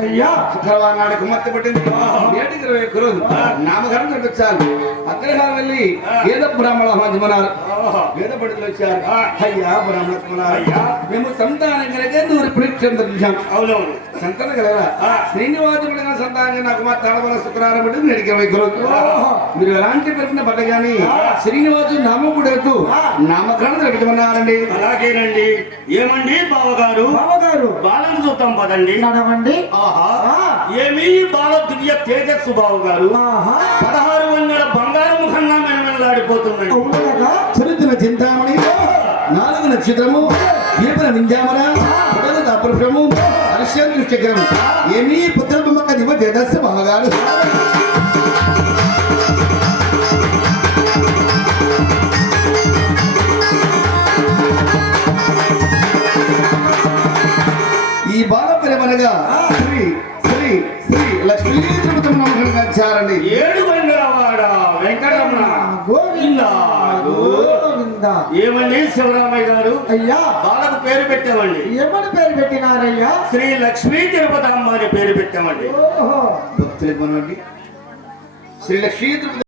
అయ్యా! శుక్రవారం నాడు కుమార్తె పుట్టింది ఏటికి ఇరవై ఒక్క రోజు నామకరణం జరిపించాలి అగ్రహారం వెళ్ళి వేద బ్రాహ్మణ మధ్యమన్నారు వేద పండితులు వచ్చారు. అయ్యా బ్రాహ్మణ మేము సంతానం కలిగే చూసాం అవునవును. సంతానం కలరా శ్రీనివాసుడు సంతానం నాకు మా తడవల శుక్రవారం పుట్టింది నేటికి ఇరవై ఒక్క రోజు మీరు ఎలాంటి ప్రశ్న పడ్డగాని శ్రీనివాసు నామకుడు నామకరణం జరుపుతున్నారండి అలాగేనండి. ఏమండి బావగారు? బావగారు. బాలను చూద్దాం పదండి. నడవండి. ఆహా. ఏమి బాల దివ్య తేజస్సు బావగారు? పదహారు వందల బంగారు ముఖంగా కదా చరిత్ర చింతామణి. నాలుగు నక్షత్రము. దీపన వింజామన హర్షం చక్రం ఏమీ పుత్ర బొమ్మక దివ జదస్సు బాగారు ఈ బాల ప్రేమనగా శ్రీ శ్రీ శ్రీ లక్ష్మీ తిరుపతి నమ్మకంగా ఏడు బంగారవాడ వెంకటరమణ గోవింద గోవింద ఏమండి శివరామయ్య గారు అయ్యా బాలకు పేరు పెట్టామండి ఏమని పేరు శ్రీ లక్ష్మీ తిరుపతమ్మ అని పేరు పెట్టామండి. భక్తులు శ్రీ లక్ష్మీ తిరుపతి